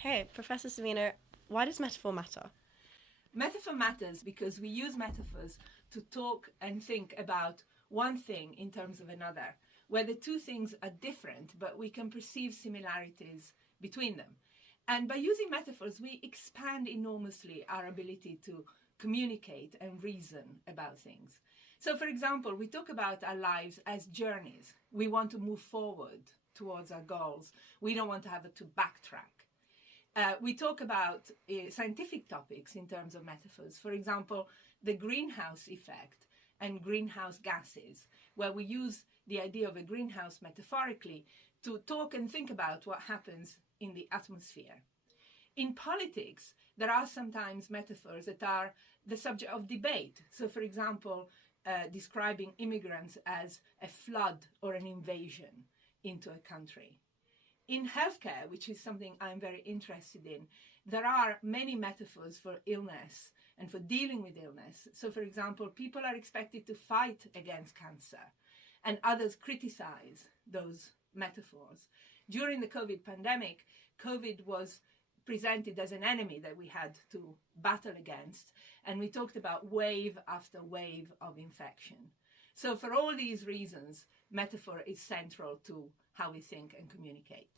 Hey, Professor Semino, why does metaphor matter? Metaphor matters because we use metaphors to talk and think about one thing in terms of another, where the two things are different, but we can perceive similarities between them. And by using metaphors, we expand enormously our ability to communicate and reason about things. So, for example, we talk about our lives as journeys. We want to move forward towards our goals. We don't want to have to backtrack. We talk about scientific topics in terms of metaphors. For example, the greenhouse effect and greenhouse gases, where we use the idea of a greenhouse metaphorically to talk and think about what happens in the atmosphere. In politics, there are sometimes metaphors that are the subject of debate. So, for example, describing immigrants as a flood or an invasion into a country. In healthcare, which is something I'm very interested in, there are many metaphors for illness and for dealing with illness. So, for example, people are expected to fight against cancer, and others criticize those metaphors. During the COVID pandemic, COVID was presented as an enemy that we had to battle against, and we talked about wave after wave of infection. So for all these reasons, metaphor is central to how we think and communicate.